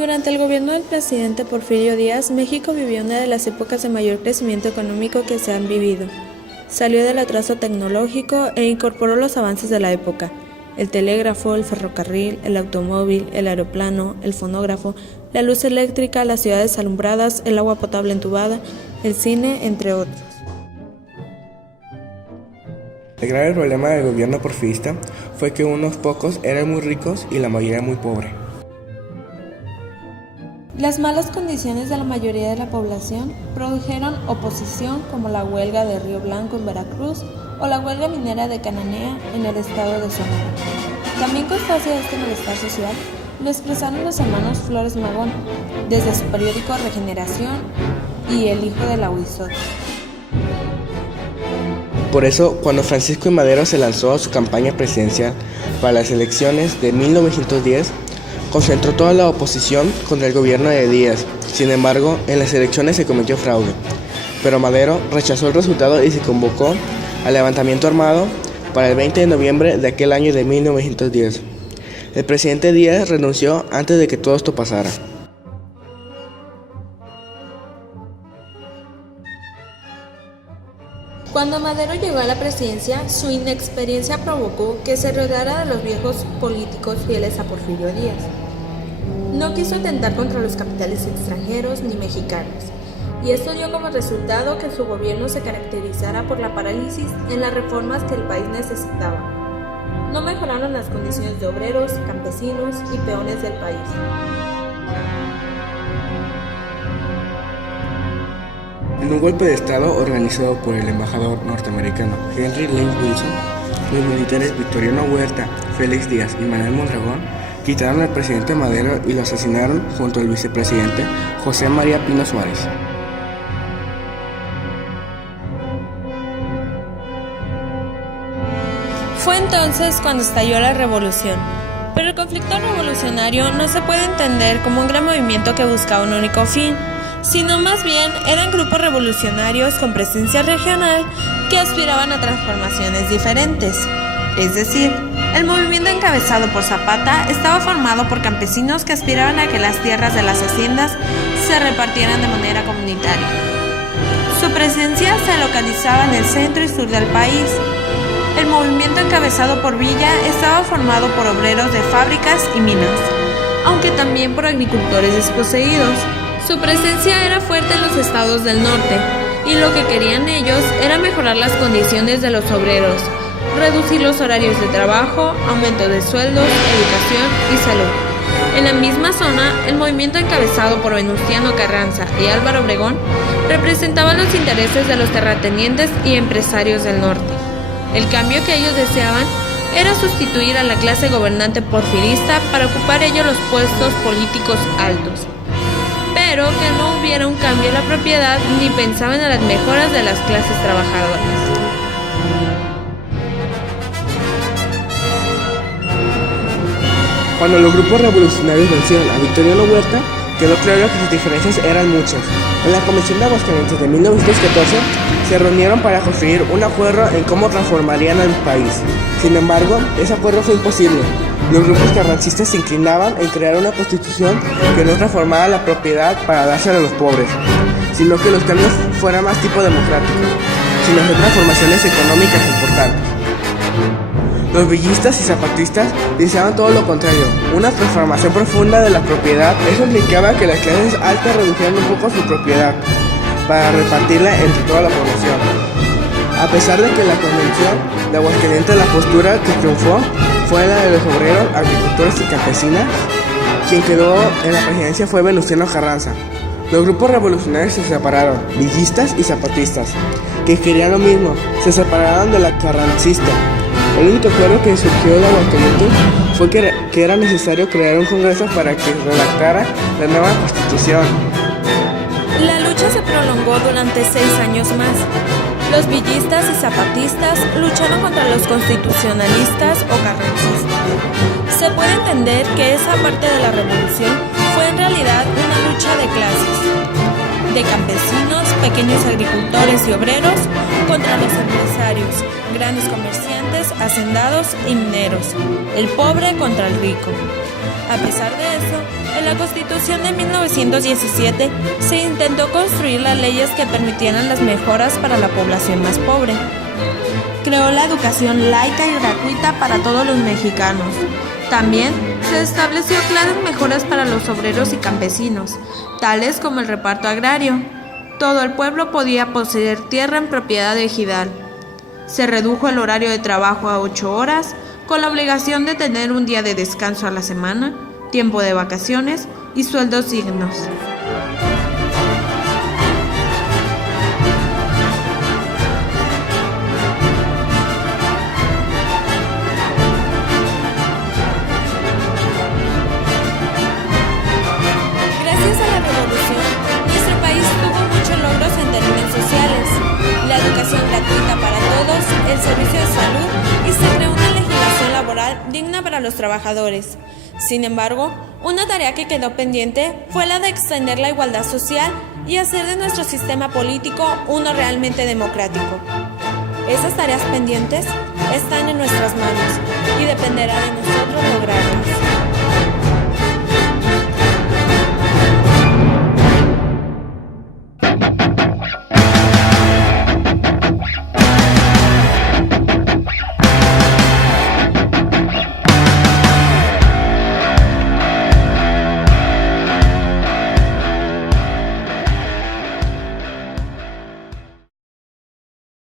Durante el gobierno del presidente Porfirio Díaz, México vivió una de las épocas de mayor crecimiento económico que se han vivido. Salió del atraso tecnológico e incorporó los avances de la época: el telégrafo, el ferrocarril, el automóvil, el aeroplano, el fonógrafo, la luz eléctrica, las ciudades alumbradas, el agua potable entubada, el cine, entre otros. El grave problema del gobierno porfirista fue que unos pocos eran muy ricos y la mayoría muy pobre. Las malas condiciones de la mayoría de la población produjeron oposición, como la huelga de Río Blanco en Veracruz o la huelga minera de Cananea en el estado de Sonora. También constancia de este malestar social lo expresaron los hermanos Flores Magón desde su periódico Regeneración y El Hijo del Ahuizote. Por eso, cuando Francisco I. Madero se lanzó a su campaña presidencial para las elecciones de 1910, concentró toda la oposición contra el gobierno de Díaz. Sin embargo, en las elecciones se cometió fraude, pero Madero rechazó el resultado y se convocó al levantamiento armado para el 20 de noviembre de aquel año de 1910. El presidente Díaz renunció antes de que todo esto pasara. Cuando Madero llegó a la presidencia, su inexperiencia provocó que se rodeara de los viejos políticos fieles a Porfirio Díaz. No quiso atentar contra los capitales extranjeros ni mexicanos, y esto dio como resultado que su gobierno se caracterizara por la parálisis en las reformas que el país necesitaba. No mejoraron las condiciones de obreros, campesinos y peones del país. En un golpe de estado organizado por el embajador norteamericano Henry Lane Wilson, los militares Victoriano Huerta, Félix Díaz y Manuel Mondragón quitaron al presidente Madero y lo asesinaron junto al vicepresidente José María Pino Suárez. Fue entonces cuando estalló la revolución. Pero el conflicto revolucionario no se puede entender como un gran movimiento que buscaba un único fin, sino más bien eran grupos revolucionarios con presencia regional que aspiraban a transformaciones diferentes. Es decir, el movimiento encabezado por Zapata estaba formado por campesinos que aspiraban a que las tierras de las haciendas se repartieran de manera comunitaria. Su presencia se localizaba en el centro y sur del país. El movimiento encabezado por Villa estaba formado por obreros de fábricas y minas, aunque también por agricultores desposeídos. Su presencia era fuerte en los estados del norte, y lo que querían ellos era mejorar las condiciones de los obreros, reducir los horarios de trabajo, aumento de sueldos, educación y salud. En la misma zona, el movimiento encabezado por Venustiano Carranza y Álvaro Obregón representaba los intereses de los terratenientes y empresarios del norte. El cambio que ellos deseaban era sustituir a la clase gobernante porfirista para ocupar ellos los puestos políticos altos, pero que no hubiera un cambio en la propiedad ni pensaban en las mejoras de las clases trabajadoras. Cuando los grupos revolucionarios vencieron a Victoriano Huerta, quedó claro que sus diferencias eran muchas. En la Comisión de Aguascalientes de 1914 se reunieron para construir un acuerdo en cómo transformarían al país. Sin embargo, ese acuerdo fue imposible. Los grupos carrancistas se inclinaban en crear una constitución que no transformara la propiedad para dársela a los pobres, sino que los cambios fueran más tipo democrático, sin hacer transformaciones económicas importantes. Los villistas y zapatistas deseaban todo lo contrario, una transformación profunda de la propiedad. Eso implicaba que las clases altas redujeran un poco su propiedad para repartirla entre toda la población. A pesar de que la convención de Aguascalientes, la postura que triunfó fue la de los obreros, agricultores y campesinas. Quien quedó en la presidencia fue Venustiano Carranza. Los grupos revolucionarios se separaron, villistas y zapatistas, que querían lo mismo, se separaron de la carrancista. El único acuerdo que surgió de Aguascalientes fue que era necesario crear un congreso para que redactara la nueva constitución. La lucha se prolongó durante 6 años más. Los villistas y zapatistas lucharon contra los constitucionalistas o carrancistas. Se puede entender que esa parte de la revolución fue en realidad una lucha de clases, de campesinos, pequeños agricultores y obreros contra los empresarios, grandes comerciantes, hacendados y mineros, el pobre contra el rico. A pesar de eso, en la Constitución de 1917 se intentó construir las leyes que permitieran las mejoras para la población más pobre. Creó la educación laica y gratuita para todos los mexicanos. También se estableció claras mejoras para los obreros y campesinos, tales como el reparto agrario. Todo el pueblo podía poseer tierra en propiedad ejidal. Se redujo el horario de trabajo a 8 horas, con la obligación de tener un día de descanso a la semana, tiempo de vacaciones y sueldos dignos. Gracias a la revolución, nuestro país tuvo muchos logros en términos sociales: la educación gratuita para todos, el servicio de salud y se creó una legislación laboral digna para los trabajadores. Sin embargo, una tarea que quedó pendiente fue la de extender la igualdad social y hacer de nuestro sistema político uno realmente democrático. Esas tareas pendientes están en nuestras manos y dependerá de nosotros lograrlas.